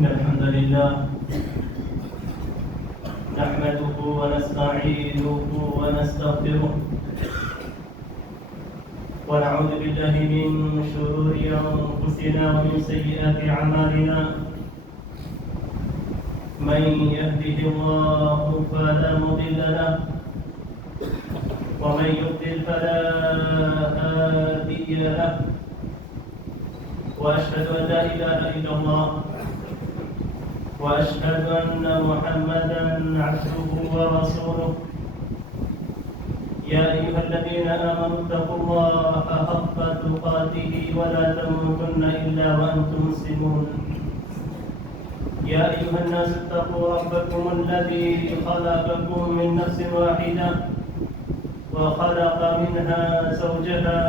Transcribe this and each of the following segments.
إن الحمد لله نحمده ونستعينه ونستغفره ونعوذ بالله من شرور أنفسنا ومن سيئات أعمالنا من يهده الله فلا مضل له ومن يضلل فلا هادي له وأشهد أن لا إله إلا الله وأشهد أن محمدا عبده ورسوله يا أيها الذين آمنوا اتقوا الله حق تقاته ولا تموتن إلا وأنتم مسلمون يا أيها الناس اتقوا ربكم الذي خلقكم من نفس واحدة وخلق منها زوجها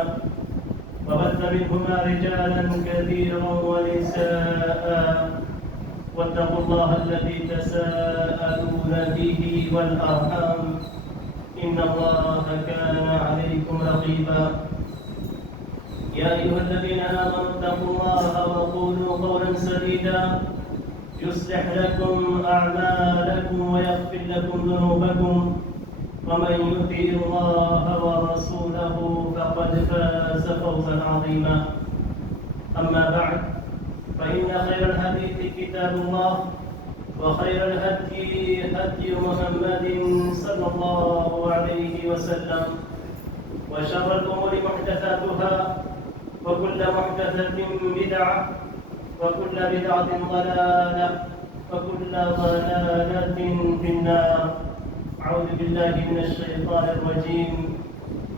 وبث منهما رجالا كثيرا ونساء واتقوا الله الذي تساءلون به والأرحام إن الله كان عليكم رقيبا يا أيها الذين آمنوا اتقوا الله وقولوا قولا سديدا يصلح لكم أعمالكم ويغفر لكم ذنوبكم ومن يطع الله ورسوله فقد فاز فوزا عظيما أما بعد فإن خير الحديث كتاب الله وخير الهدي هدي محمد صلى الله عليه وسلم وشر الأمور محدثاتها وكل محدثة بدعة وكل بدعة ضلالة وكل ضلالة في النار أعوذ بالله من الشيطان الرجيم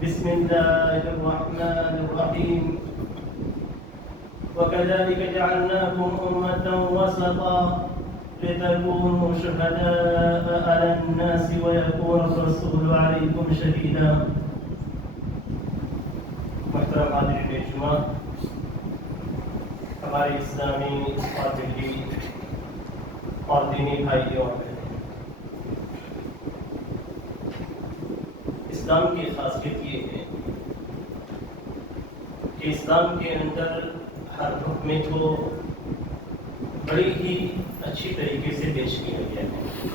بسم الله الرحمن الرحيم وكذلك جعلناكم أمة وسطا لتكونوا شهداء على الناس ويكون الرسول عليكم شهيدا محترم حاضرین شما ہمارے اسلامی اور دلی اور دینی بھائیوں اسلام کی خاصیت یہ ہے کہ اسلام کے اندر ہر حکم کو بڑی ہی اچھی طریقے سے پیش کیا گیا ہے.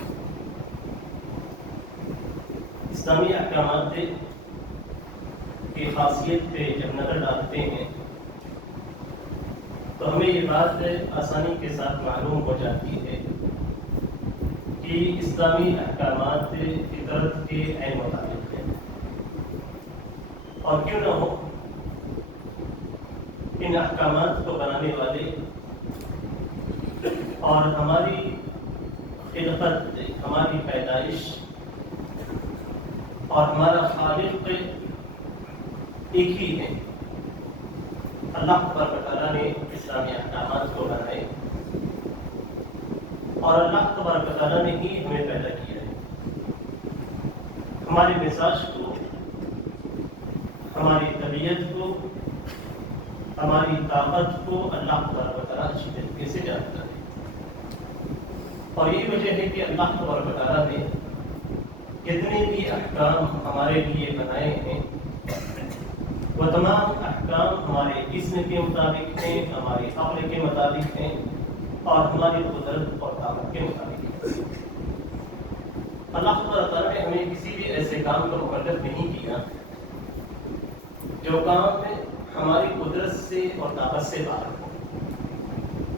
اسلامی احکامات کی خاصیت پہ جب نظر ڈالتے ہیں تو ہمیں یہ بات آسانی کے ساتھ معلوم ہو جاتی ہے کہ اسلامی احکامات فطرت کے عین مطابق ہیں. اور کیوں نہ ہو ان احکامات کو بنانے والے اور ہماری خلقت ہماری پیدائش اور ہمارا خالق ایک ہی ہے. اللہ تبارک و تعالیٰ نے اسلامی احکامات کو بنائے اور اللہ تبارک و تعالیٰ نے ہی ہمیں پیدا کیا ہے. ہمارے مزاج کو ہماری طبیعت کو ہماری طاقت کو اللہ تبارک و تعالیٰ اچھی طریقے سے جانتا ہے. اور یہی وجہ ہے کہ اللہ تبارک و تعالیٰ نے جتنے بھی احکام ہمارے لیے بنائے ہیں وہ تمام احکام ہمارے جسم کے مطابق ہیں، ہماری عقل کے مطابق ہیں اور ہماری قدرت اور طاقت کے مطابق ہیں. اللہ تبارک و تعالیٰ نے ہمیں کسی بھی ایسے کام کو مکلف نہیں کیا جو کام ہماری قدرت سے اور طاقت سے باہر ہو.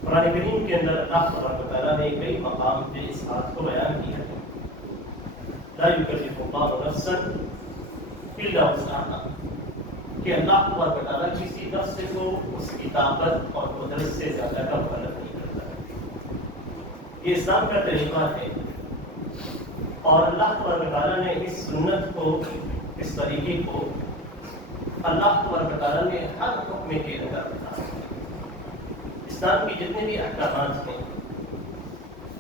قرآن کریم کے اندر اللہ تبارک و تعالیٰ نے کئی مقام پہ اس بات کو بیان کیا ہے. لا یکلف اللہ نفسا الا وسعها کہ اللہ تبارک و تعالیٰ کسی نفس کو اس کی طاقت اور قدرت سے زیادہ کا مکلف نہیں کرتا ہے. یہ اسلام کا طریقہ ہے اور اللہ تبارک و تعالیٰ نے اس سنت کو، اس طریقے کو اللہ تبارک و تعالیٰ نے ہر حکم کے اندر رکھا. اسلام کی جتنے بھی احکامات ہیں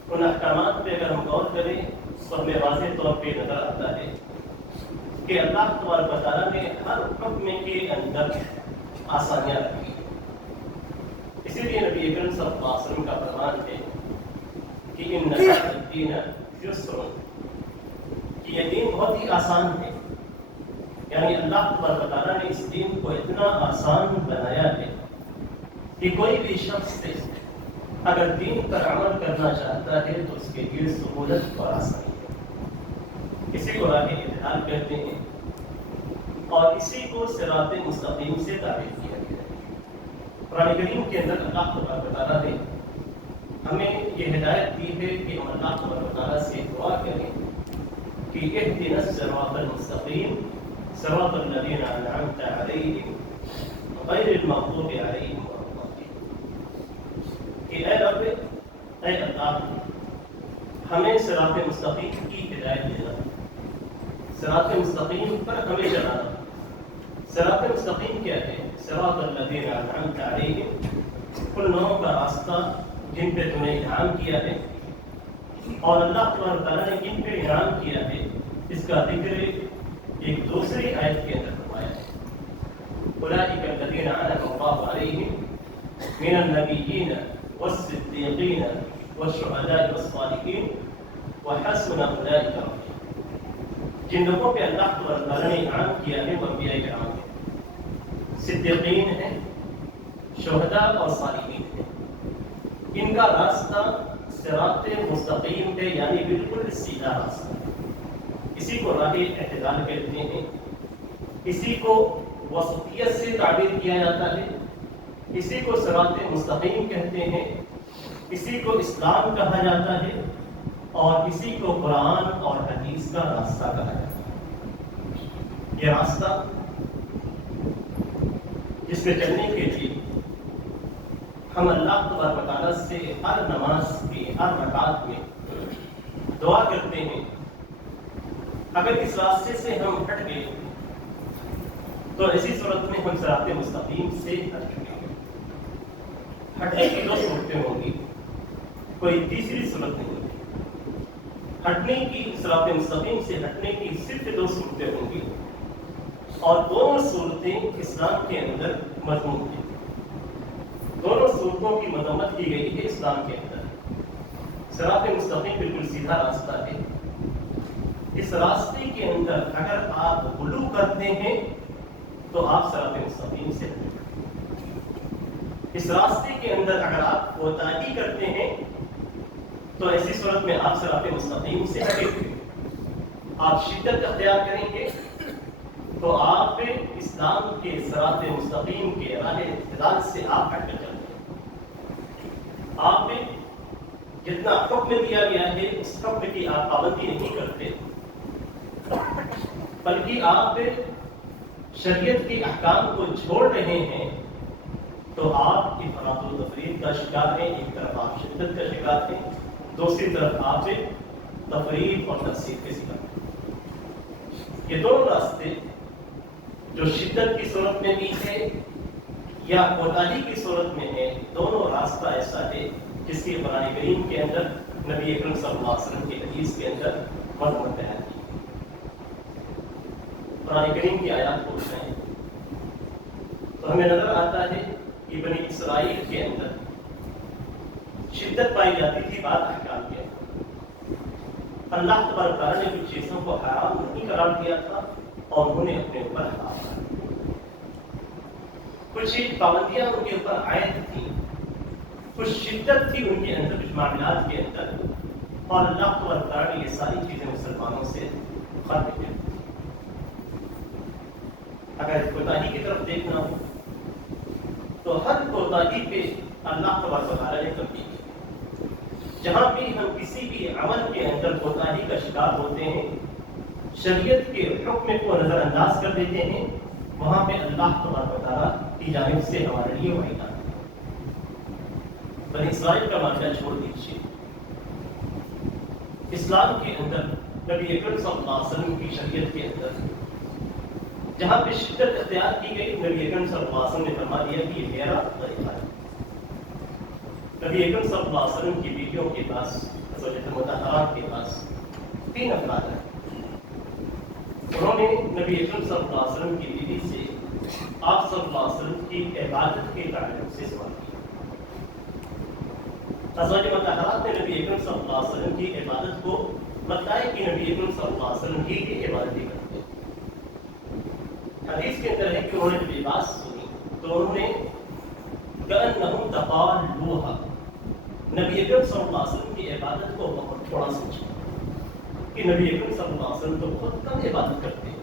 ان احکامات پہ اگر ہم غور کریں تو ہمیں واضح طور پہ نظر آتا ہے کہ اللہ تبارک و تعالیٰ نے ہر حکم کے اندر آسانیاں رکھی. اسی لیے نبی اکرم صلی اللہ علیہ وسلم کا فرمان ہے کہ ان الدین یسر، کہ یہ دین بہت ہی آسان ہے. یعنی اللہ تبارک و تعالیٰ نے اس دین کو اتنا آسان بنایا ہے کہ کوئی بھی شخص اگر دین پر عمل کرنا چاہتا ہے تو اس کے لیے سہولت اور آسانی ہے. اسی کو راہ اعتدال کہتے ہیں اور اسی کو صراط مستقیم سے تعبیر کیا گیا ہے. قرآن کریم کے اندر اللہ تبارک و تعالیٰ نے ہمیں یہ ہدایت دی ہے کہ ہم اللہ تبارک و تعالیٰ سے دعا کریں کہ اهدنا الصراط المستقیم صراط الذین انعمت علیہم غیر المغضوب علیہم ولا الضالین. کہ اے رب، اے اللہ، ہمیں صراط مستقیم کی ہدایت دینا، صراط مستقیم پر ہمیں چلانا. صراط مستقیم کیا ہے؟ صراط الذین انعمت علیہم، ان لوگوں کا راستہ جن پہ تم نے انعام کیا ہے. اور اللہ تبارک تعالیٰ نے جن پہ انعام کیا ہے اس کا ذکر ایک دوسری آیت کے اندر فرمایا ہے. اولئک الذین انعم اللہ علیہم من النبیین والصدیقین والشہداء والصالحین وحسن اولئک رفیقا. جن لوگوں پہ اللہ تبارک تعالیٰ نے انعام کیا ہے وہ انبیاء کرام ہیں، صدیقین ہیں، شہداء اور صالحین ہیں. ان کا راستہ صراط مستقیم ہے، یعنی بالکل سیدھا راستہ. اسی کو راہ اعتدال کہتے ہیں، اسی کو وسطیت سے تعبیر کیا جاتا ہے، اسی کو صراط مستقیم کہتے ہیں، اسی کو اسلام کہا جاتا ہے اور اسی کو قرآن اور حدیث کا راستہ کہا جاتا ہے. یہ راستہ جس پہ چلنے کے لیے ہم اللہ تبارک و تعالیٰ سے ہر نماز کی ہر رکعت میں دعا کرتے ہیں. اگر اس راستے سے ہم ہٹ گئے تو ایسی صورت میں ہم صراط مستقیم سے ہٹ چکے ہیں. ہٹنے کی دو صورتیں ہوں گی، کوئی تیسری صورت نہیں ہوگی. ہٹنے کی، صراط مستقیم سے ہٹنے کی صرف دو صورتیں ہوں گی اور دونوں صورتیں اسلام کے اندر مضمون ہیں. دونوں صورتوں کی مذمت کی گئی ہے اسلام کے اندر. صراط مستقیم بالکل سیدھا راستہ ہے. اس راستے کے اندر اگر آپ غلو کرتے ہیں تو آپ صراط مستقیم سے ہٹیں. اس راستے کے اندر اگر آپ کوتاہی کرتے ہیں تو ایسی صورت میں آپ صراط مستقیم سے ہٹیں. آپ شدت اختیار کریں گے تو آپ اسلام کے صراط مستقیم کے راہ اعتدال سے آپ ہٹ کر چلتے ہیں. آپ پہ جتنا حکم دیا گیا ہے اس حکم کی آپ پابندی نہیں کرتے، بلکہ آپ شریعت کے احکام کو چھوڑ رہے ہیں تو آپ افراط و تفریط کا شکار ہیں. ایک طرف آپ شدت کا شکار ہیں، دوسری طرف آپ تفریط اور تقسیم کے شکار ہیں. یہ دونوں راستے جو شدت کی صورت میں بھی ہے یا کوتاہی کی صورت میں ہے، دونوں راستہ ایسا ہے جس کی قرآن کریم کے اندر نبی اکرم صلی اللہ علیہ وسلم کی حدیث کے اندر مضمون بیان کی. قرآن کریم کی آیات کو اٹھائیں تو ہمیں نظر آتا ہے کہ بنی اسرائیل کے اندر شدت پائی جاتی تھی بعض احکام کے اندر. اللہ تبارک تعالیٰ نے کچھ چیزوں کو حرام نہیں قرار دیا تھا اور انہوں نے اپنے اوپر حرام کر دیا. کچھ پابندیاں ان کے اوپر عائد تھیں، کچھ شدت تھی ان کے اندر، کچھ معاملات کے اندر، اور اللہ تبارک تعالیٰ نے یہ ساری چیزیں مسلمانوں سے ختم کر دی. اگر کوتاہی کی طرف دیکھنا ہو تو ہر کوتاہی پہ اللہ تبارک تعالیٰ نے تنبیہ کی. جہاں بھی ہم کسی بھی عمل کے اندر کوتاہی کا شکار ہوتے ہیں، شریعت کے حکم کو نظر انداز کر دیتے ہیں، وہاں پہ اللہ تبارک تعالیٰ کی جانب سے ہمارے لیے وعید آتی ہے. بنی اسرائیل کا معاملہ چھوڑ دیجیے، اسلام کے اندر نبی اکرم صلی اللہ علیہ وسلم کی شریعت کے اندر جہاں پہ شدت اختیار کی گئی، نبی اکرم صلی اللہ علیہ وسلم نے فرما دیا کہ یہ میرا طریقہ ہے. نبی اکرم صلی اللہ علیہ وسلم کی بیویوں کے پاس، ازواج مطہرات کے پاس 3 افراد ہیں. انہوں نے نبی اکرم صلی اللہ علیہ وسلم کی بیوی سے آپ صلی اللہ علیہ وسلم کی عبادت کے تعلق سے سوال کیا. ازواج مطہرات نے نبی اکرم صلی اللہ علیہ وسلم کی عبادت کو بتایا کہ نبی اکرم صلی اللہ علیہ وسلم کی عبادت ہی کرتے ہیں. حدیث کے اندر ہے کہ انہوں نے جب یہ بات سنی تو انہوں نے کأنہم تقالوها، نبی اکرم صلی اللہ علیہ وسلم کی عبادت کو بہت تھوڑا سمجھا کہ نبی اکرم صلی اللہ علیہ وسلم تو بہت کم عبادت کرتے ہیں.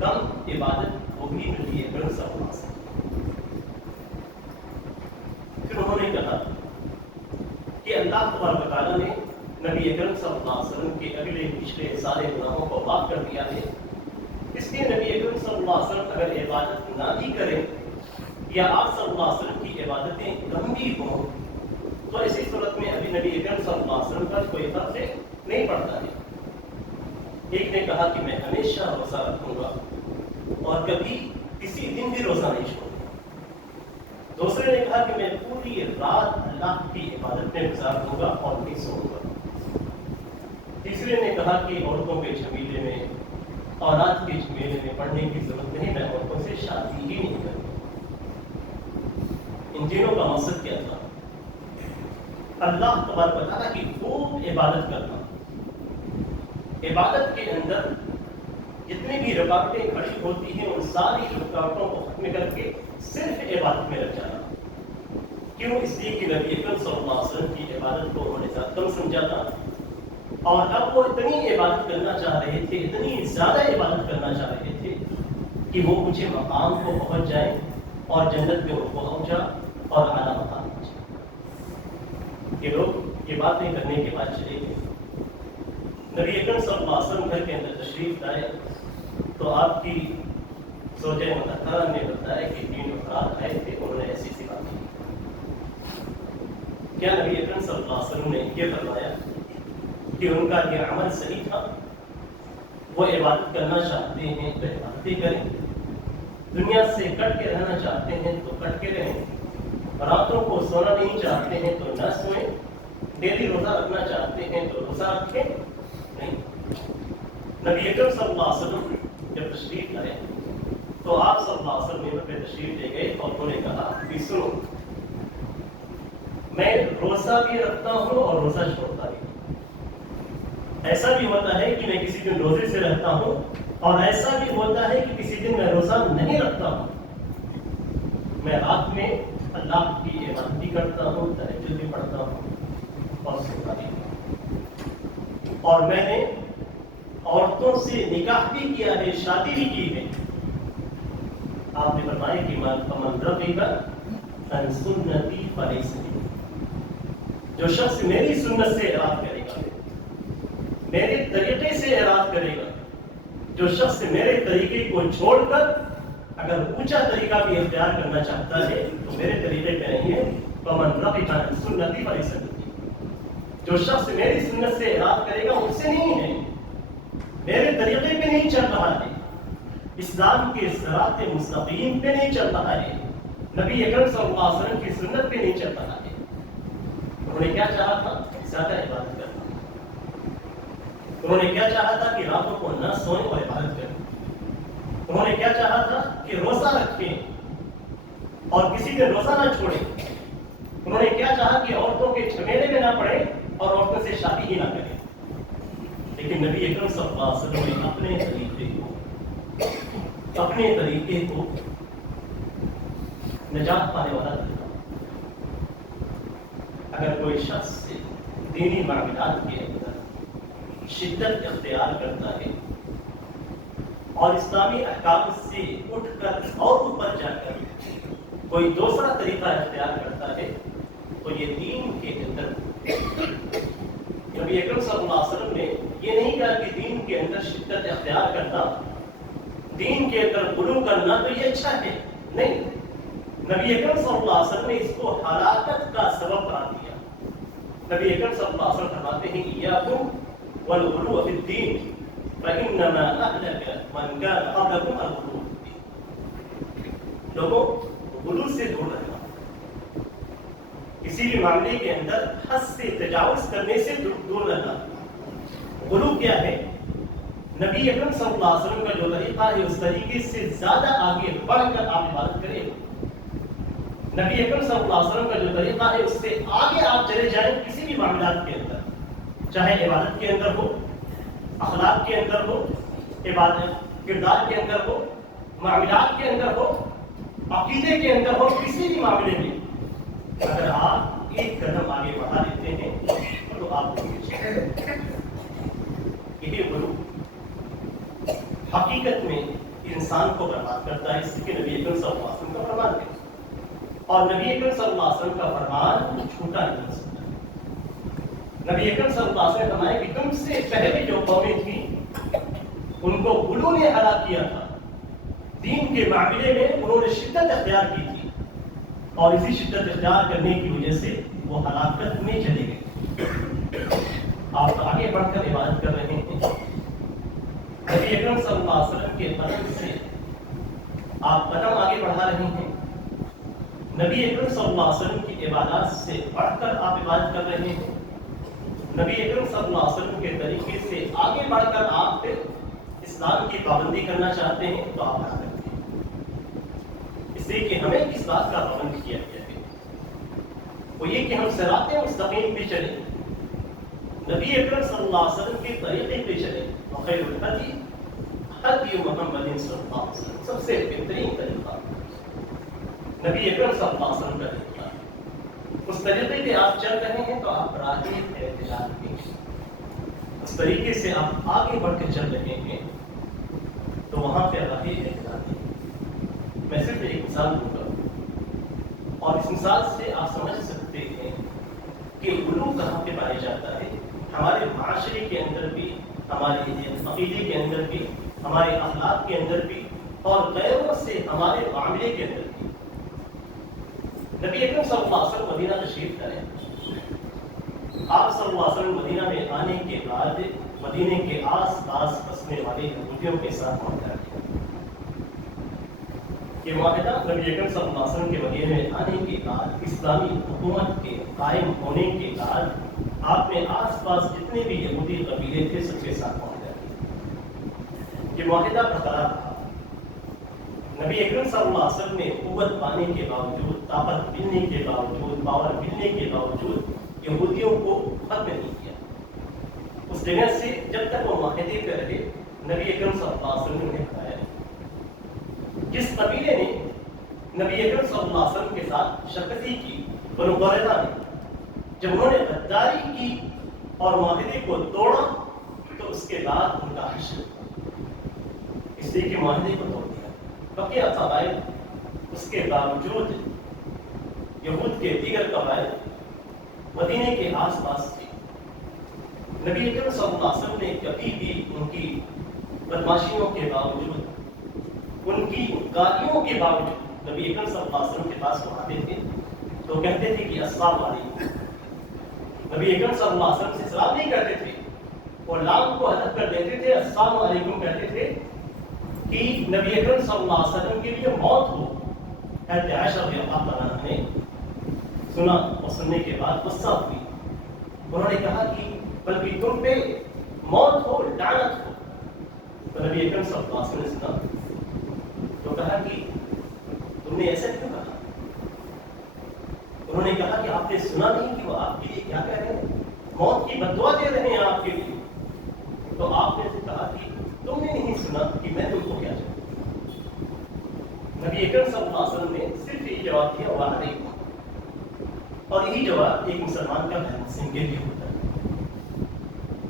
کم عبادت وہ بھی نبی اکرم صلی اللہ علیہ وسلم. پھر انہوں نے کہا کہ اللہ تبارک و تعالیٰ نے نبی اکرم صلی اللہ علیہ وسلم کے اگلے پچھلے سارے گناہوں کو معاف کر دیا ہے. اس لیے نبی اکرم صلی اللہ علیہ وسلم اگر عبادت نہ بھی کریں یا آپ صلی اللہ علیہ وسلم کی عبادتیں گمبھیر ہوں تو ایسی صورت میں ابھی نبی اکرم صلی اللہ علیہ وسلم پر کوئی فرق نہیں پڑتا ہے. ایک نے کہا کہ میں ہمیشہ روزہ رکھوں گا اور کبھی کسی دن بھی روزہ نہیں چھوڑوں گا. دوسرے نے کہا کہ میں پوری رات اللہ کی عبادت میں گزار دوں گا اور نہیں سوؤں گا. تیسرے نے کہا کہ عورتوں کے جھمیلے میں اولاد کے جھمیلے میں پڑھنے کی ضرورت نہیں, میں عورتوں سے شادی ہی نہیں کروں. ان تینوں کا مقصد کیا تھا؟ اللہ تبارک و تعالیٰ کی خوب عبادت کرنا. عبادت کے اندر جتنی بھی رکاوٹیں کھڑی ہوتی ہیں ان ساری رکاوٹوں کو ختم کر کے صرف عبادت میں لگ جانا. کیوں؟ اس لیے کہ نبی اکرم صلی اللہ علیہ وسلم کی عبادت کو انہوں نے زیادہ کم سمجھا تھا اور اب وہ اتنی عبادت کرنا چاہ رہے تھے, اتنی زیادہ عبادت کرنا چاہ رہے تھے کہ وہ مجھے مقام کو پہنچ جائیں اور جنت میں ان کو پہنچا اور اعلیٰ مقام پہنچا. یہ لوگ یہ باتیں کرنے کے بعد چلے گئے. نبی اکرم صلی اللہ علیہ وسلم گھر کے اندر تشریف لائے تو آپ کی زوجہ مطہرہ نے بتایا کہ 3 افراد آئے تھے, انہوں نے ایسی سی بات کی. کیا نبی اکرم صلی اللہ علیہ وسلم نے یہ فرمایا کہ ان کا یہ عمل صحیح تھا؟ وہ عبادت کرنا چاہتے ہیں تو عبادتیں کریں, دنیا سے کٹ کے رہنا چاہتے ہیں تو کٹ کے رہیں, راتوں کو سونا نہیں چاہتے ہیں تو نہ سوئیں, ڈیلی روزہ رکھنا چاہتے ہیں تو روزہ رکھیں. نہیں, نبی اکرم صلی اللہ علیہ وسلم جب تشریف لائے تو آپ صلی اللہ علیہ وسلم پہ تشریف لے گئے اور انہوں نے کہا کہ سنو, میں روزہ بھی رکھتا ہوں اور روزہ چھوڑتا بھی. ایسا بھی ہوتا ہے کہ میں کسی دن روزے سے رہتا ہوں اور ایسا بھی ہوتا ہے کہ کسی دن میں روزہ نہیں رکھتا ہوں. میں رات میں اللہ کی عبادت بھی کرتا ہوں, تہجد بھی پڑھتا ہوں اور سوتا بھی ہوں. اور میں نے عورتوں سے نکاح بھی کیا ہے, شادی بھی کی ہے. آپ نے فرمایا کہ من رغب عن سنتی فلیس منی. جو شخص میری سنت سے اعراض کرے گا, میرے طریقے سے اعراض کرے گا, جو شخص میرے طریقے کو چھوڑ کر اگر اونچا طریقہ بھی اختیار کرنا چاہتا ہے تو میرے طریقے پہ نہیں ہے. فمن رغب عن سنتی فلیس منی. جو شخص میری سنت سے اعراض کرے گا مجھ سے نہیں ہے, میرے طریقے پہ نہیں چل رہا ہے, اسلام کے صراط مستقیم پہ نہیں چل رہا ہے, نبی اکرم صلی اللہ علیہ وسلم کی سنت پہ نہیں چل رہا ہے. انہوں نے کیا چاہا تھا؟ زیادہ عبادت کرنا. انہوں نے کیا چاہا تھا کہ راتوں کو نہ سوئیں اور عبادت کریں. انہوں نے کیا چاہا تھا کہ روزہ رکھیں اور کسی دن روزہ نہ چھوڑیں. انہوں نے کیا چاہا کہ عورتوں کے جھمیلے میں نہ پڑیں اور عورتوں سے شادی ہی نہ کریں. لیکن نبی اکرم صلی اللہ علیہ وسلم نے اپنے طریقے کو نجات پانے والا طریقہ. اگر کوئی شخص دینی معاملات کے اندر شدت اختیار کرتا ہے اور اسلامی احکام سے اٹھ کر اور اوپر جا کر کوئی دوسرا طریقہ اختیار کرتا ہے تو یہ دین کے اندر, نبی اکرم صلی اللہ علیہ وسلم نے یہ نہیں کہا کہ دین کے اندر شدت اختیار کرنا, دین کے اندر غلو کرنا تو یہ اچھا ہے. نہیں, نبی اکرم صلی اللہ علیہ وسلم نے اس کو ہلاکت کا سبب قرار دیا. نبی اکرم صلی اللہ علیہ وسلم فرماتے ہیں ایاکم والغلو فی الدین فانما اهلک من کان قبلکم الغلو فی الدین. لوگوں, غلو سے دور رہنا, کسی بھی معاملے کے اندر حد سے تجاوز کرنے سے دور رہنا. غلو کیا ہے؟ نبی اکرم صلی اللہ علیہ وسلم کا جو طریقہ ہے اس طریقے سے زیادہ آگے بڑھ کر آپ عبادت کریں. نبی اکرم صلی اللہ علیہ وسلم کا جو طریقہ ہے اس سے آگے آپ چلے جائیں کسی بھی معاملات کے اندر, چاہے عبادت کے اندر ہو, اخلاق کے اندر ہو, عبادت کردار کے اندر ہو, معاملات کے اندر ہو, عقیدے کے اندر ہو, کسی بھی معاملے میں اگر آپ ایک اور نبی اکرم صلی اللہ علیہ وسلم کا فرمان چھوٹا نہیں ہو سکتا۔ نبی اکرم صلی اللہ علیہ وسلم نے فرمایا کہ تم سے پہلے جو قومیں تھیں ان کو غلو نے ہلاک کیا تھا، دین کے معاملے میں انہوں نے شدت اختیار کی تھی، اور اسی شدت اختیار کرنے کی وجہ سے وہ ہلاکت میں چلے گئے۔ آپ آگے بڑھ کر عبادت کر رہے ہیں، نبی اکرم صلی اللہ علیہ وسلم کے قدم سے آپ قدم آگے بڑھا رہے ہیں، نبی اکرم صلی اللہ علیہ وسلم کی عبادات سے بڑھ کر آپ عبادت کر رہے ہیں، نبی اکرم صلی اللہ علیہ وسلم کے طریقے سے آگے بڑھ کر آپ پھر اسلام کی پابندی کرنا چاہتے ہیں تو آپ کر سکتے ہیں۔ اس لیے کہ ہمیں کس بات کا پابند کیا گیا ہے، وہ یہ کہ ہم صراط مستقیم پہ چلیں، نبی اکرم صلی اللہ علیہ وسلم کے طریقے پہ چلیں۔ وخیر الہدی ہدی محمد صلی اللہ علیہ وسلم، سب سے بہترین طریقہ نبی اکرم صلی اللہ علیہ وسلم کا طریقہ ہے۔ اس طریقے پہ آپ چل رہے ہیں تو آپ راہ اعتدال کے، اس طریقے سے آپ آگے بڑھ کے چل رہے ہیں تو وہاں پہ راہ اعتدال ہے۔ میں صرف ایک مثال دوں گا اور اس مثال سے آپ سمجھ سکتے ہیں کہ غلو کہاں پہ پایا جاتا ہے، ہمارے معاشرے کے اندر بھی، ہمارے عقیدے کے اندر بھی، ہمارے اخلاق کے اندر بھی، اور غیروں سے ہمارے معاملے کے اندر بھی۔ نبی اکرم صلی اللہ علیہ وسلم مدینہ تشریف لائے، آپ صلی اللہ علیہ وسلم مدینہ میں آنے کے بعد مدینے کے آس پاس بسنے والے یہودیوں کے ساتھ معاہدہ کیا۔ یہ معاہدہ نبی اکرم صلی اللہ علیہ وسلم کے مدینے میں آنے کے بعد، اسلامی حکومت کے قائم ہونے کے بعد، آپ نے آس پاس جتنے بھی یہودی قبیلے تھے سب کے ساتھ معاہدہ کیا۔ یہ معاہدہ برقرار تھا۔ نبی اکرم صلی اللہ علیہ وسلم نے قوت پانے کے باوجود، طاقت ملنے کے باوجود، پاور ملنے کے باوجود یہودیوں کو ختم نہیں کیا۔ اس جگہ سے جب تک وہ معاہدے پہ رہے، نبی اکرم صلی اللہ علیہ وسلم نے بتایا جس قبیلے نے نبی اکرم صلی اللہ علیہ وسلم کے ساتھ شرکتی کی، بنو قریظہ نے، جب انہوں نے غداری کی اور معاہدے کو توڑا تو اس کے بعد ان کا حشر، اس لیے کہ معاہدے کو توڑ دیا۔ بقیہ قبائل اس کے باوجود یہود کے دیگر قبائل مدینے کے آس پاس تھے۔ نبی اکرم صلی اللہ علیہ وسلم نے کبھی بھی ان کی بدماشیوں کے باوجود، ان کی گالیوں کے باوجود، نبی اکرم صلی اللہ علیہ وسلم کے پاس وہ آتے تھے تو کہتے تھے کہ السلام علیکم۔ نبی اکرم صلی اللہ علیہ وسلم سے سلام نہیں کرتے تھے، اور لام کو حذف کر دیتے تھے، السلام علیکم کہتے تھے کہ نبی اکرم صلی اللہ علیہ وسلم کے لیے موت ہو۔ حضرت عائشہ رضی اللہ عنہا نے سنا اور سننے کے بعد غصہ ہوئی، انہوں نے کہا کہ بلکہ تم پہ موت ہو، لعنت ہو۔ تو نبی اکرم صلی اللہ علیہ وسلم نے سنا تو کہا کہ تم نے ایسا کیوں کہا؟ انہوں نے کہا کہ آپ نے سنا نہیں کہ وہ آپ کے لیے کیا کہہ رہے ہیں، موت کی بد دعا دے رہے ہیں آپ کے لیے۔ تو آپ نے کہا کہ تم نے نہیں سنا کہ میں تم کو کیا چاہتا ہوں۔ نبی اکرم صلی اللہ علیہ وسلم نے صرف یہ جواب دیا وعلیکم، اور یہی جواب ایک مسلمان کا غیر مسلم کے لیے ہوتا ہے۔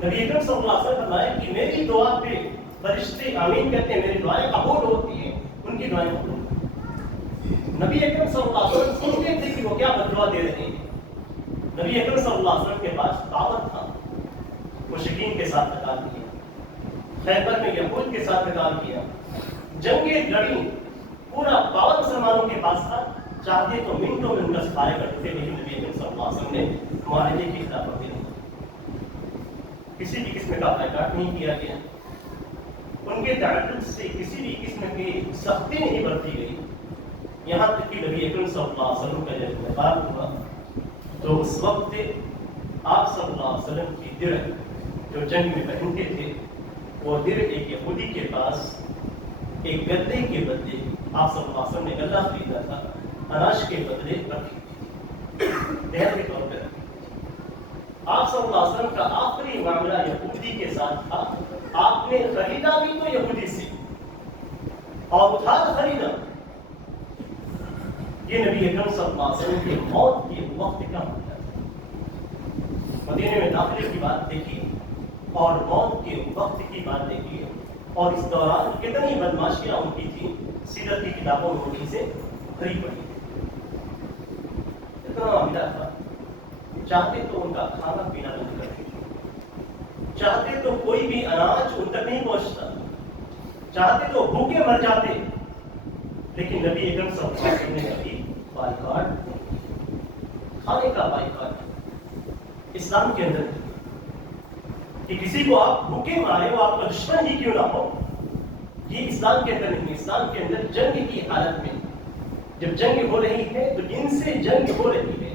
نبی اکرم صلی اللہ علیہ وسلم فرمایا کہ میری دعا پہ فرشتے آمین کہتے ہیں، میری دعائیں قبول ہوتی ہیں، ان کی دعائیں قبول ہوتی ہیں۔ نبی اکرم صلی اللہ علیہ وسلم سنتے تھے کہ وہ کیا بد دعا دے رہے ہیں۔ نبی اکرم صلی اللہ علیہ وسلم کے پاس طاقت تھا، مشرکین کے ساتھ قتال کیا، خیبر میں یہود کے ساتھ قتال کیا، جنگیں لڑی، پورا پاور مسلمانوں کے پاس تھا، چاہتے تو منٹوں میں ان کا سفارہ کرتے تھے، لیکن نبی اکرم صلی اللہ علیہ وسلم نے معاہدے کی خلاف ورزی نہیں کی، کسی بھی قسم کا بائیکاٹ نہیں کیا گیا، ان کے تعلق سے کسی بھی قسم کی سختی نہیں برتی گئی، یہاں تک کہ نبی اکرم صلی اللہ علیہ وسلم کا جب انتقال ہوا تو اس وقت آپ صلی اللہ علیہ وسلم کی درع جو جنگ میں پہنتے تھے، وہ درع ایک یہودی کے پاس ایک گدے کے بدلے، آپ صلی اللہ علیہ وسلم نے گدا خریدا تھا، اناج کے بدلے رکھی تھی، دہر کے طور پہ رکھی تھی۔ آپ صلی اللہ علیہ وسلم کا آخری معاملہ یہودی کے ساتھ تھا، آپ نے خریدا بھی تو یہودی سے اور ادھار خریدا۔ یہ نبی اکرم صلی اللہ علیہ وسلم کی موت کے وقت کا معاملہ تھا۔ مدینے میں داخلے کی بات دیکھی اور موت کے وقت کی بات دیکھی، اور اس دوران کتنی بدماشیاں ان کی تھیں، سیرت کی کتابوں میں وہ چیزیں بھری پڑی۔ کا معاملہ تھا، چاہتے تو ان کا کھانا پینا بند کر دیتے، چاہتے تو کوئی بھی اناج ان تک نہیں پہنچتا، چاہتے تو بھوکے مر جاتے، لیکن نبی اکرم صلی اللہ علیہ وسلم نے کبھی بائیکاٹ کھانے کا بائیکاٹ اسلام کے اندر کہ کسی کو آپ بھوکے مارے وہ آپ کا دشمن ہی کیوں نہ ہو، یہ اسلام کے اندر نہیں۔ اسلام کے اندر جنگ کی حالت میں جب جنگ ہو رہی ہے تو جن سے جنگ ہو رہی ہے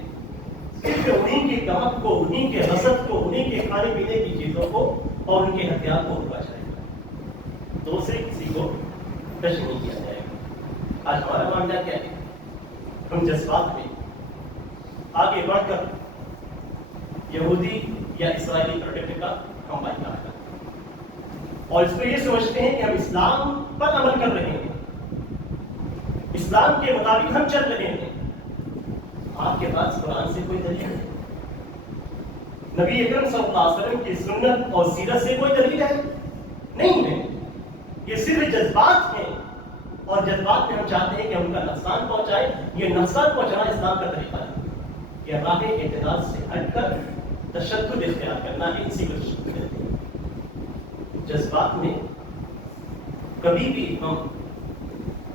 صرف انہیں کی کمک کو، انہیں کے حسد کو، انہیں کے کھانے پینے کی چیزوں کو اور ان کے ہتھیار کو روکا جائے گا، دوسرے کسی کو ٹچ نہیں کیا جائے گا۔ آج ہمارا معاملہ کیا ہے؟ ہم جذبات میں آگے بڑھ کر یہودی یا اسرائیلی پروڈکٹ کا ہم بائیکاٹ کرتے ہیں اور اس کو یہ سمجھتے ہیں کہ ہم اسلام پر عمل کر رہے ہیں، اسلام کے مطابق ہم چل رہے ہیں۔ آپ کے پاس قرآن سے کوئی دلیل ہے؟ نبی اکرم صلی اللہ علیہ وسلم کی سنت اور سیرت سے کوئی دلیل ہے؟ نہیں ہے، یہ صرف جذبات ہیں اور جذبات میں ہم چاہتے ہیں کہ ہم ان کا نقصان پہنچائیں۔ یہ نقصان پہنچانا اسلام کا طریقہ ہے، یہ راہ اعتدال سے ہٹ کر تشدد اختیار کرنا ہے، اسی کو تشدد کہتے ہیں۔ جذبات میں کبھی بھی ہم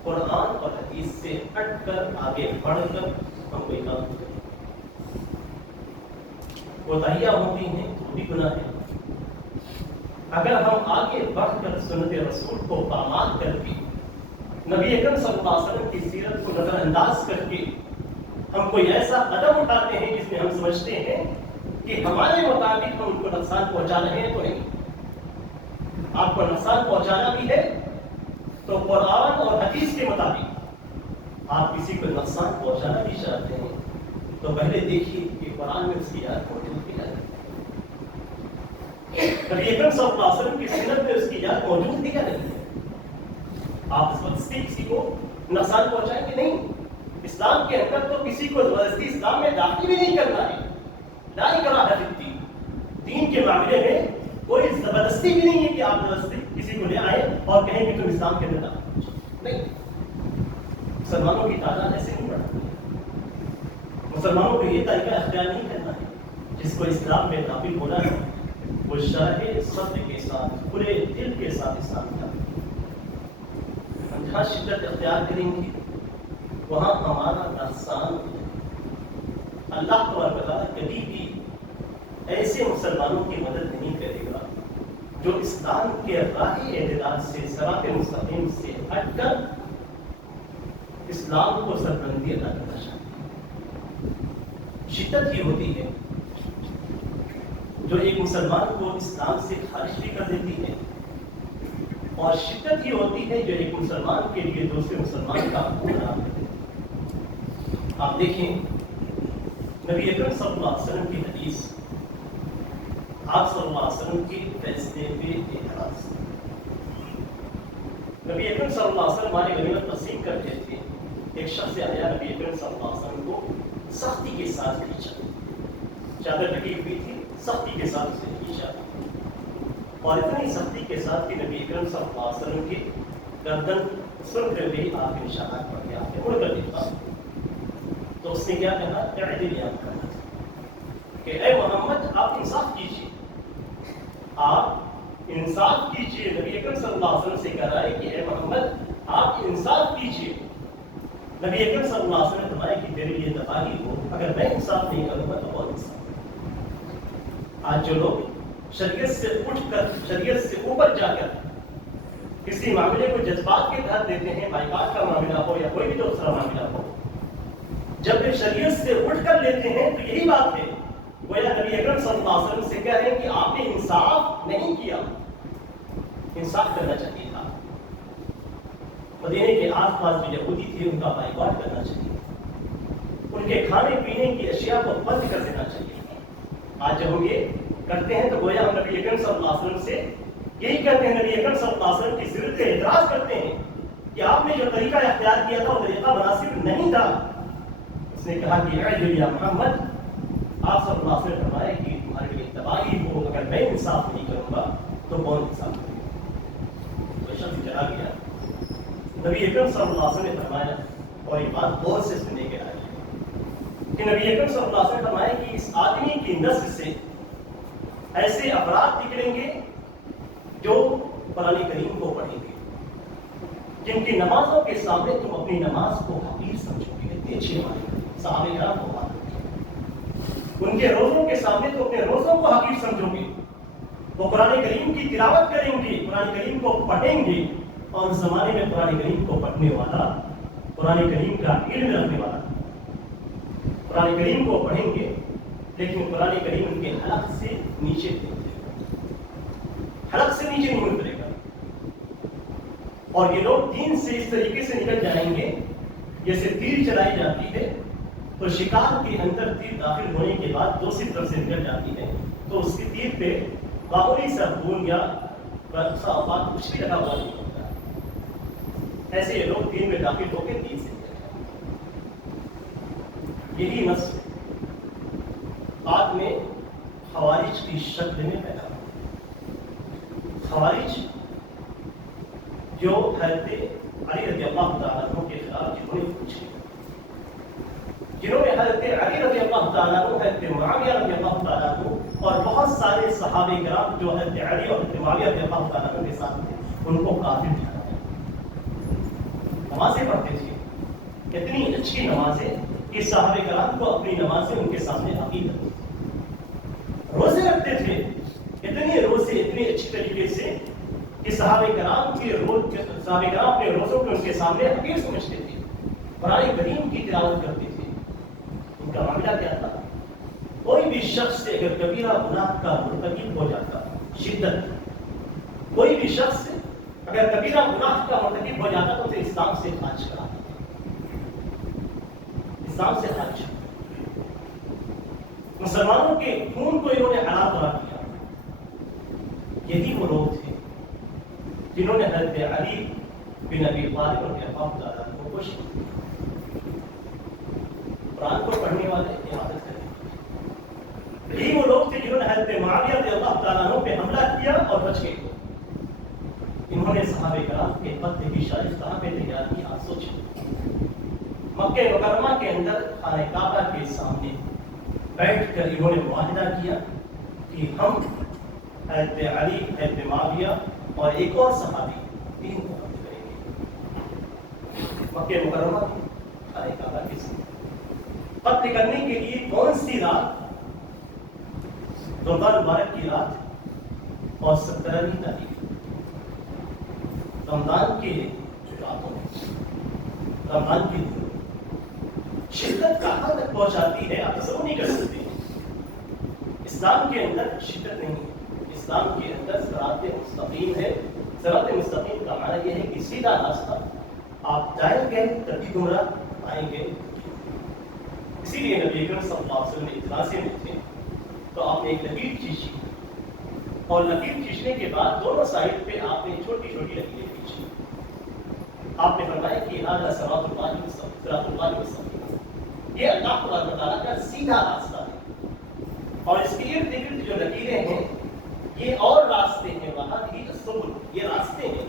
قرآن اور حدیث سے ہٹ کر آگے بڑھ کر ہم کوئی کام نہیں کرتے، کوتاہیاں ہوتی ہیں وہ بھی گناہ ہے۔ اگر ہم آگے بڑھ کر سنت رسول کو پامال کر کے، نبی اکرم صلی اللہ علیہ وسلم کی سیرت کو نظر انداز کر کے ہم کوئی ایسا قدم اٹھاتے ہیں جس میں ہم سمجھتے ہیں کہ ہمارے مطابق ہم ان کو نقصان پہنچا رہے ہیں، تو نہیں، آپ کو نقصان پہنچانا بھی ہے تو قرآن اور حدیث کے مطابق آپ کسی کو نقصان پہنچانا بھی چاہتے ہیں تو پہلے دیکھیے کہ قرآن میں اس کی یاد موجود ہے۔ نبی اکرم صلی اللہ علیہ وسلم کی سنت میں اس کی یاد موجود ہے یا نہیں؟ آپ اس وقت سے کسی کو نقصان پہنچائیں گے نہیں۔ اسلام کے اندر تو کسی کو زبردستی اسلام میں داخل بھی نہیں کرنا ہے، لا اکراہ فی الدین، دین کے معاملے میں کوئی زبردستی بھی نہیں ہے کہ آپ زبردستی کسی کو لے آئے اور کہیں کہ تم اسلام کے اندر داخل نہیں۔ مسلمانوں کی تعداد ایسے نہیں بڑھتی، مسلمانوں کو یہ طریقہ اختیار نہیں کرنا ہے۔ جس کو اسلام میں داخل ہونا ہے وہ شرح صدر کے ساتھ، کھلے دل کے ساتھ اسلام کا، ہم جہاں شدت اختیار کریں گے وہاں ہمارا نقصان ہے۔ اللہ تبارک و تعالیٰ کبھی بھی ایسے مسلمانوں کی مدد نہیں کرے گا جو اسلام کے راہ اعتدال سے، صراط مستقیم سے ہٹ کر اسلام کو سربلندی عطا کرنا چاہتے ہیں۔ شدت ہی ہوتی ہے جو ایک مسلمان کو اسلام سے خارج بھی کر دیتی ہے، اور شدت ہی ہوتی ہے جو ایک مسلمان کے لیے دوسرے مسلمان کا گناہ ہے۔ آپ دیکھیں نبی اکرم صلی اللہ علیہ وسلم کی حدیث، آپ صلی اللہ علیہ وسلم کے فیصلے پہ اعتراض۔ نبی اکرم صلی اللہ علیہ وسلم ہماری غنیمت تقسیم کرتے تھے، ایک شخص آیا نبی اکرم صلی اللہ علیہ وسلم کو سختی کے ساتھ کھینچا، چادر ڈھکی ہوئی تھی، سختی کے ساتھ اسے کھینچا، اور اتنی سختی کے ساتھ کہ نبی اکرم صلی اللہ علیہ وسلم کی گردن سن کر گئی، آپ کے نشانات پڑ گیا، آپ نے مڑ کر دیکھا تو اس نے کیا کہا؟ اعدل یا محمد، کہ اے محمد آپ انصاف کیجیے، آپ انصاف کیجیے۔ نبی اکرم صلی اللہ علیہ وسلم سے کہہ رہا ہے کہ اے محمد آپ انصاف کیجیے۔ نبی اکرم صلی اللہ علیہ وسلم نے فرمایا کہ میرے لیے تباہی ہو اگر میں انصاف نہیں کروں گا تو اور انصاف۔ آج جو لوگ شریعت سے اٹھ کر، شریعت سے اوپر جا کر کسی معاملے کو جذبات کے تحت دیتے ہیں، بائیکاٹ کا معاملہ ہو یا کوئی بھی دوسرا معاملہ ہو، جب وہ شریعت سے اٹھ کر لیتے ہیں تو یہی بات ہے، گویا نبی اکرم صلی اللہ علیہ وسلم سے کہہ رہے ہیں کہ آپ نے انصاف نہیں کیا، انصاف کرنا چاہیے تھا۔ مدینے کے آس پاس جو یہودی تھے ان کا بائیکاٹ کرنا چاہیے، ان کے کھانے پینے کی اشیاء کو بند کر دینا چاہیے۔ آج جب ہم یہ کرتے ہیں تو گویا ہم نبی اکرم صلی اللہ علیہ وسلم سے یہی کہتے ہیں، نبی اکرم صلی اللہ علیہ وسلم کی سیرت پہ اعتراض کرتے ہیں کہ آپ نے جو طریقہ اختیار کیا تھا وہ طریقہ مناسب نہیں تھا۔ اس نے کہا کہ اعدل یا محمد، آپ صلی اللہ علیہ وسلم نے فرمایا کہ تمہارے لیے تباہی ہو اگر میں انصاف نہیں کروں گا تو کون انصاف کرے گا؟ وہ شخص چلا گیا، نبی اکرم صلی اللہ علیہ وسلم نے فرمایا، اور یہ بات غور سے سننے کے آئی، کہ نبی اکرم صلی اللہ علیہ وسلم فرمائے کہ اس آدمی کی نسل سے ایسے افراد نکلیں گے جو قرآن کریم کو پڑھیں گے، جن کی نمازوں کے سامنے تم اپنی نماز کو حقیر سمجھو گے۔ اتنی اچھی نماز صحابہ کرام کو بات، ان کے روزوں کے سامنے تو اپنے روزوں کو حقیر سمجھو گے۔ وہ قرآن کریم کی تلاوت کریں گے، قرآن کریم کو پڑھیں گے، اور اس زمانے میں قرآن کریم کو پڑھنے والا، قرآن کریم کا علم رکھنے والا قرآن کریم کو پڑھیں گے، لیکن قرآن کریم ان کے حلق سے نیچے نہیں اترے گا، حلق سے نیچے نہیں اترے گا۔ اور یہ لوگ دین سے اس طریقے سے نکل جائیں گے جیسے تیر چلائی جاتی ہے تو شکار کے اندر تیر داخل ہونے کے بعد دوسری طرف سے نکل جاتی ہے، تو اس کی تیر پہ معمولی سا خون یا سا اوقات کچھ بھی لگا ہوا نہیں ہوتا، ایسے یہ لوگ دین میں داخل ہو کے دین سے نکل جائیں گے۔ یہی نسل بعد میں خوارج کی شکل میں پیدا ہوا۔ خوارج جو حضرت علی رضی اللہ تعالیٰ عنہ کے خلاف جنہوں نے پوچھے، جنہوں نے حضرت علی رضی اللہ تعالیٰ عنہ، حضرت معاویہ رضی اللہ تعالیٰ عنہ اور بہت سارے صحابہ کرام جو حضرت علی اور حضرت معاویہ رضی اللہ تعالیٰ عنہ کے ساتھ تھے، ان کو کافر ٹھہرایا۔ نمازیں پڑھتے تھے، اتنی اچھی نمازیں کہ صحابہ کرام کو اپنی نمازیں ان کے سامنے عقیدت تھی۔ روزے رکھتے تھے، اتنے روزے اتنے اچھی طریقے سے کہ صحابہ کرام اپنے روزوں کو ان کے سامنے حقیر سمجھتے تھے، قرآن کریم کی تلاوت کرتے تھے۔ ان کا معاملہ کیا تھا؟ کوئی بھی شخص اگر کبیرہ گناہ کا مرتکب ہو جاتا، شدت، کوئی بھی شخص اگر کبیرہ گناہ کا مرتکب ہو جاتا تو اسے اسلام سے خارج کرا دیتا، اسلام سے خارج۔ مسلمانوں کے خون کو انہوں نے حرام قرار دیا۔ یہی وہ لوگ تھے جنہوں نے حضرت علی بن ابی طالب رضی اللہ تعالیٰ عنہ کو شہید کیا۔ قرآن کو پڑھنے والے عبادت کرنے والے، یہی وہ لوگ تھے جنہوں نے حضرت معاویہ رضی اللہ تعالیٰ عنہ پہ حملہ کیا اور بچ گئے۔ انہوں نے صحابہ کرام کے قتل کی سازش کہاں پہ تیار کی؟ آپ سوچیں، مکہ مکرمہ کے اندر خانہ کعبہ کے سامنے بیٹھ کر انہوں نے معاہدہ کیا کہ ہم حضرت علی، حضرت معاویہ اور ایک اور صحابی، تین کو قتل کریں گے۔ مکہ مکرمہ خانہ کعبہ کے سامنے قتل کرنے کے لیے کون سی رات؟ رمضان مبارک کی رات اور 17ویں تاریخ، رمضان کے راتوں میں، رمضان کے دن شدت کہاں تک پہنچاتی ہے آپ تصور نہیں کر سکتے۔ اسلام کے اندر شدت نہیں ہے، اسلام کے اندر صراط مستقیم ہے۔ صراط مستقیم کا معنی یہ ہے کہ سیدھا راستہ، آپ جائیں گے تبھی گمراہ، آئیں گے۔ اسی لیے نبی اکرم صلی اللہ علیہ وسلم اجلاسے میں تھے تو آپ نے ایک لکیر کھینچی، اور لکیر کھینچنے کے بعد دونوں سائڈ پہ آپ نے چھوٹی چھوٹی لکیریں کھینچی۔ آپ نے فرمایا کہ ھذا صراط اللہ مستقیم، صراط اللہ مستقیم، یہ اللہ تبارک تعالیٰ کا سیدھا راستہ ہے، اور اس کے ارد گرد جو لکیریں ہیں یہ اور راستے ہیں، وہاں بھی السبل، یہ راستے ہیں،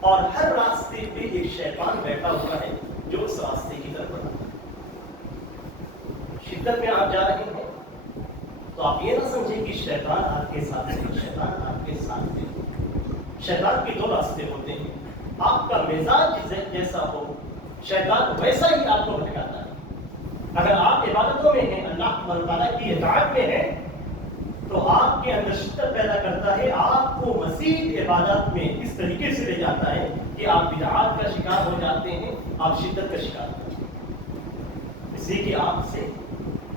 اور ہر راستے پہ ایک شیطان بیٹھا ہوا ہے جو اس راستے کی طرف بڑھاتا ہے۔ شدت میں آپ جا رہے ہیں تو آپ یہ نہ سمجھیں کہ شیطان آپ کے ساتھ ہے، شیطان آپ کے ساتھ ہے۔ شیطان کے دو راستے ہوتے ہیں، آپ کا مزاج جیسا ہو شیطان ویسا ہی آپ کو بھٹکاتا ہے۔ اگر آپ عبادتوں میں ہیں، اللہ تعالیٰ کی اطاعت میں ہیں، تو آپ کے اندر شدت پیدا کرتا ہے، آپ کو مزید عبادات میں اس طریقے سے لے جاتا ہے کہ آپ بدعات کا شکار ہو جاتے ہیں، آپ شدت کا شکار ہو جاتے ہیں۔ اس لیے کہ آپ سے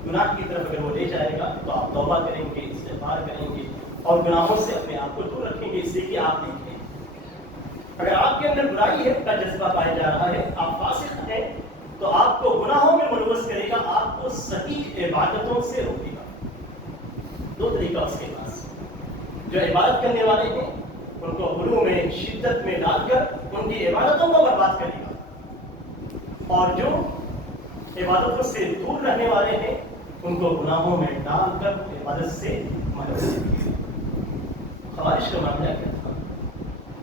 گناہ کی طرف اگر وہ لے جائے گا تو آپ توبہ کریں گے، استغفار کریں گے، اور گناہوں سے اپنے آپ کو دور رکھیں گے۔ اس لیے کہ آپ دیکھیں، اگر آپ کے اندر برائی ہے کا جذبہ پایا جا رہا ہے، آپ فاسق ہیں، تو آپ کو گناہوں میں ملوث کرے گا، آپ کو صحیح عبادتوں سے روکے گا۔ دو طریقہ اس کے پاس، جو عبادت کرنے والے ہیں ان کو غلو میں، شدت میں ڈال کر ان کی عبادتوں کو برباد کرے گا، اور جو عبادتوں سے دور رہنے والے ہیں ان کو گناہوں میں ڈال کر عبادت سے مدد کرے گا۔ خوارج کا معاملہ کیا تھا؟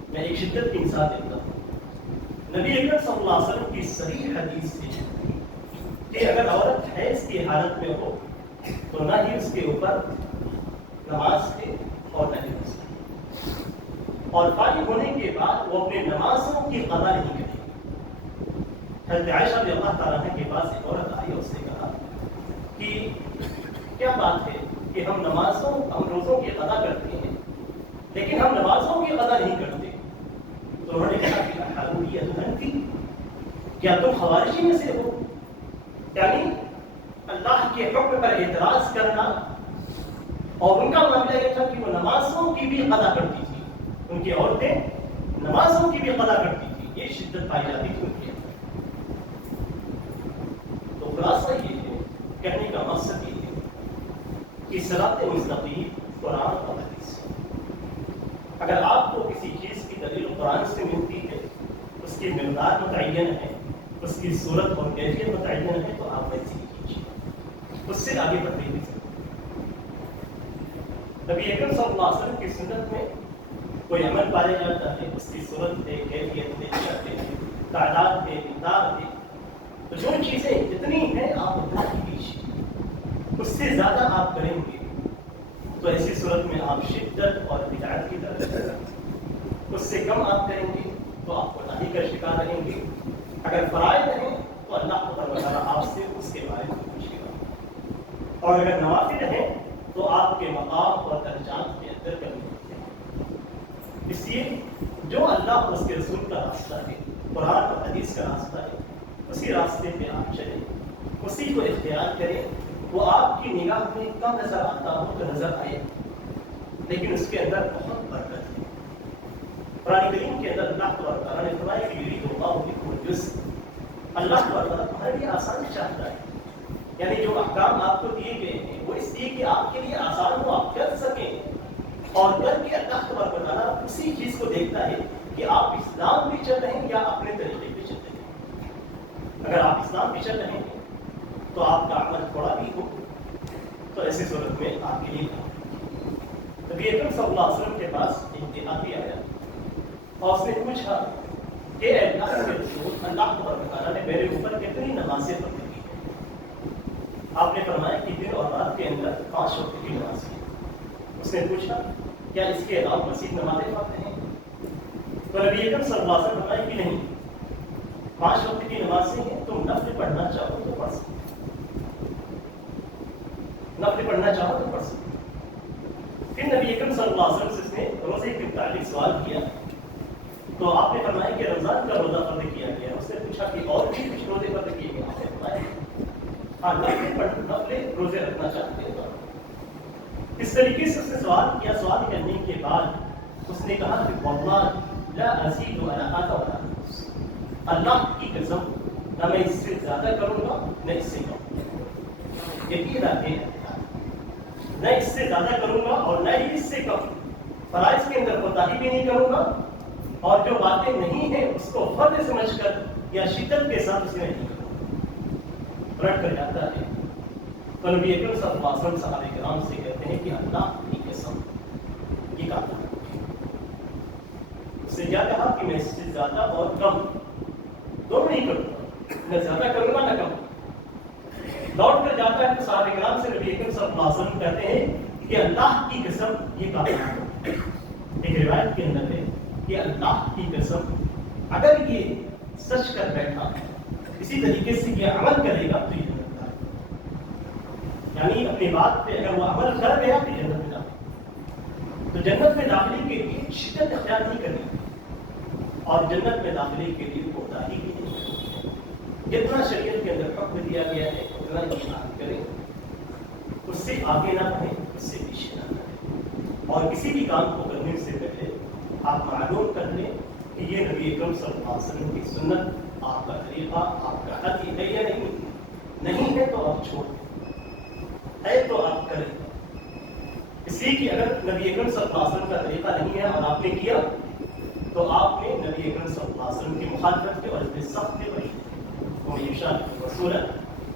میں ایک شدت کی مثال دیتا ہوں۔ نبی اکرم صلی اللہ علیہ وسلم کی صحیح حدیث سے کہ اگر عورت حیض کی حالت میں ہو تو نہ ہی اس کے اوپر نماز ہے اور نہ ہی روزہ، اور فارغ ہونے کے بعد وہ اپنے نمازوں کی قضا نہیں کرے گی۔ حضرت عائشہ رضی اللہ تعالیٰ عنہ کے پاس ایک عورت آئی اور اس نے کہا کہ کیا بات ہے کہ ہم روزوں کی قضا کرتے ہیں لیکن ہم نمازوں کی قضا نہیں کرتے؟ تو انہوں نے کہا کہ حروریت انتی، کیا تم خوارجی میں سے ہو؟ یعنی اللہ کے حکم پر اعتراض کرنا، اور ان کا معاملہ یہ تھا کہ وہ نمازوں کی بھی قضا کرتی تھی، ان کی عورتیں نمازوں کی بھی قضا کرتی تھی، یہ شدت پائی جاتی تھی ان کے اندر۔ تو خلاصہ یہ ہے، کہنے کا مقصد یہ ہے کہ صراط مستقیم قرآن اور حدیث۔ اگر آپ کو کسی چیز کی دلیل قرآن سے ملتی ہے، اس کی مقدار متعین ہے، اس کی صورت اور کیفیت متعین ہے، تو آپ ویسے ہی کیجیے، اس سے آگے بڑھتے ہوئے۔ نبی اکرم صلی اللہ علیہ وسلم کی سنت میں کوئی عمل پایا جاتا ہے، اس کی صورت ہے، کیفیت ہے، شرط ہے، تعداد ہے، مقدار ہے، تو جو چیزیں جتنی ہیں آپ اتنا ہی کیجیے، اس سے زیادہ آپ کریں گے تو ایسی صورت میں آپ شدت اور بدعت کی طرف جائیں گے، اس سے کم آپ کریں گے تو آپ کوتاہی کا شکار رہیں گے۔ اگر فرائض ہیں تو اللہ تعالیٰ آپ سے اس کے بارے میں پوچھے گا، اور اگر نوافل ہیں تو آپ کے مقام اور درجات کے اندر کمی ہوتی ہے۔ اس لیے جو اللہ اور اس کے رسول کا راستہ ہے، قرآن اور حدیث کا راستہ ہے، اسی راستے پہ آپ چلیں، اسی کو اختیار کریں۔ وہ آپ کی نگاہ میں کم نظر آتا ہو تو نظر آئے، لیکن اس کے اندر بہت برکت ہے۔ قرآن کریم کے اندر اللہ تعالیٰ نے فرمایا کہ یرید اللہ بکم الیسر، اللہ تعالیٰ تمہارے لیے آسانی چاہتا ہے، یعنی جو احکام آپ کو دیے گئے ہیں وہ اس لیے کہ آپ کے لیے آسان ہو، آپ کر سکیں، اور کر کے اللہ تعالیٰ اسی چیز کو دیکھتا ہے کہ آپ اسلام بھی چل رہے ہیں یا اپنے طریقے پہ چل رہے ہیں۔ اگر آپ اسلام بھی چل رہے ہیں تو آپ کا عمل تھوڑا بھی ہو تو ایسی صورت میں آپ کے لیے نبی اکرم صلی اللہ علیہ وسلم کے پاس ایک دیہاتی آیا اور اس نے پوچھا کہ اے اللہ کے رسول، اللہ تعالیٰ نے میرے اوپر کتنی نمازیں فرض کی ہیں؟ آپ نے فرمایا کہ دن اور رات کے اندر 5 وقت کی نماز ہے۔ اس نے پوچھا کیا اس کے علاوہ مزید نمازیں فرض ہیں؟ تو نبی اکرم صلی اللہ علیہ وسلم فرمایا کہ نہیں، 5 وقت کی نمازیں ہیں، تم نفل پڑھنا چاہو تو پڑھ سکتے، نفل پڑھنا چاہو تو پڑھ سکتے۔ پھر نبی اکرم صلی اللہ علیہ وسلم سے اس نے روزے کے متعلق سوال کیا تو آپ نے فرمایا کہ رمضان کا روزہ فرض کیا گیا۔ اس نے پوچھا کہ اور بھی کچھ روزے فرض کیے گئے؟ آپ نے فرمایا ہاں، نفل روزے رکھنا چاہتے ہیں۔ اس طریقے سے اس نے سوال کیا۔ سوال کرنے کے بعد اس نے کہا کہ واللہ لا ازید ولا اذا، اللہ کی قسم نہ میں اس سے زیادہ کروں گا نہ اس سے کم، یقین رکھیں، نہ اس سے زیادہ کروں گا اور نہ ہی اس سے کم، فرائض کے اندر کوتاہی بھی نہیں کروں گا، اور جو باتیں نہیں ہیں اس کو فرض سمجھ کر یا شدت کے ساتھ اسے نہیں کروں، رٹ کر جاتا ہے۔ تو نبی اکرم صلی اللہ علیہ وسلم صحابہ کرام سے کہتے ہیں کہ اللہ کی قسم، یہ کہا اس نے کیا کہا کہ میں اس سے زیادہ اور کم دونوں نہیں کروں گا، نہ زیادہ کروں گا نہ کم۔ لوٹ کر جاتا ہے تو صحابہ کرام سے نبی اکرم صلی اللہ علیہ وسلم کہتے ہیں کہ اللہ کی قسم، یہ کہا۔ ایک روایت کے اندر ہے کہ اللہ کی قسم اگر یہ سچ کر بیٹھا اسی طریقے سے یہ عمل کرے گا تو یہ جنت ہے، یعنی اپنی بات پہ اگر وہ عمل کر گیا تو جنت میں داخل۔ تو جنت میں داخلے کے لیے شدت اختیار نہیں کرنی، اور جنت میں داخلے کے لیے کوتاہی بھی نہیں کرنی۔ جتنا شریعت کے اندر حکم دیا گیا ہے اتنا اجتہاد کریں، اس سے آگے نہ بڑھیں، اس سے پیچھے نہ بڑھیں، اور کسی بھی کام کو کرنے سے پہلے آپ معلوم کر لیں کہ یہ نبی اکرم صلی اللہ علیہ وسلم کی سنت، آپ کا طریقہ، آپ کا حق ہے یا نہیں ہے تو آپ چھوڑ دیں، ہے تو آپ کریں۔ اس لیے کہ اگر نبی اکرم صلی اللہ علیہ وسلم کا طریقہ نہیں ہے اور آپ نے کیا تو آپ نے نبی اکرم صلی اللہ علیہ وسلم کی مخالفت کی اور اس میں سخت کے بری ومن يشاقق الرسول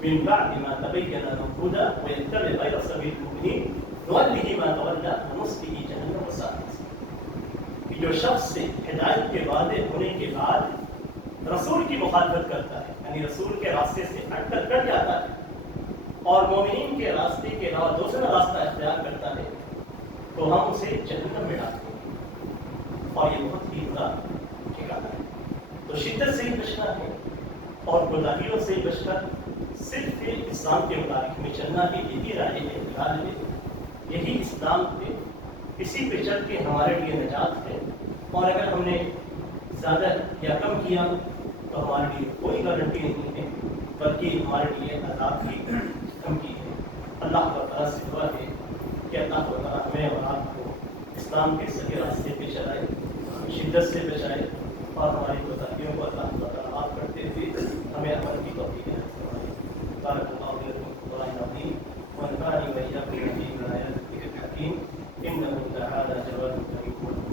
من بعد ما تبين له الهدى ويتبع غير سبيل المؤمنين نوله ما تولى ونصله جهنم وساءت مصيرا۔ جو شخص سے ہدایت کے وعدے ہونے کے بعد رسول کی مخالفت کرتا ہے، یعنی رسول کے راستے سے ہٹ کر کٹ جاتا ہے اور مومنین کے راستے کے علاوہ دوسرا راستہ اختیار کرتا ہے تو ہم اسے جہنم میں ڈالتے ہیں، اور یہ بہت ہی برا ٹھکانہ ہے۔ تو شدت سے ہی بچنا ہے اور گمراہیوں سے بچ کر صرف اسلام کے مطابق میں چلنا ہے، یہی راہ اعتدال ہے، یہی اسلام ہے، اسی پہ چل کے ہمارے لیے نجات ہے۔ اور اگر ہم نے زیادہ یا کم کیا تو ہمارے لیے کوئی گارنٹی نہیں ہے، بلکہ ہمارے لیے عذاب کی دھمکی ہے۔ اللہ تعالیٰ سے دعا ہے کہ اللہ تعالیٰ ہمیں اور آپ کو اسلام کے صحیح راستے پہ چلائے، شدت سے بچائے اور ہماری کوتاہیوں کو اللہ تعالیٰ معاف کرتے ہوئے ہمیں عمل کی توفیق عطا فرمائے۔ بارک اللہ لکم قرآن عظیم ونفعني وإياكم بما فيه من الآيات والذكر الحكيم إنه تعالى جواد كريم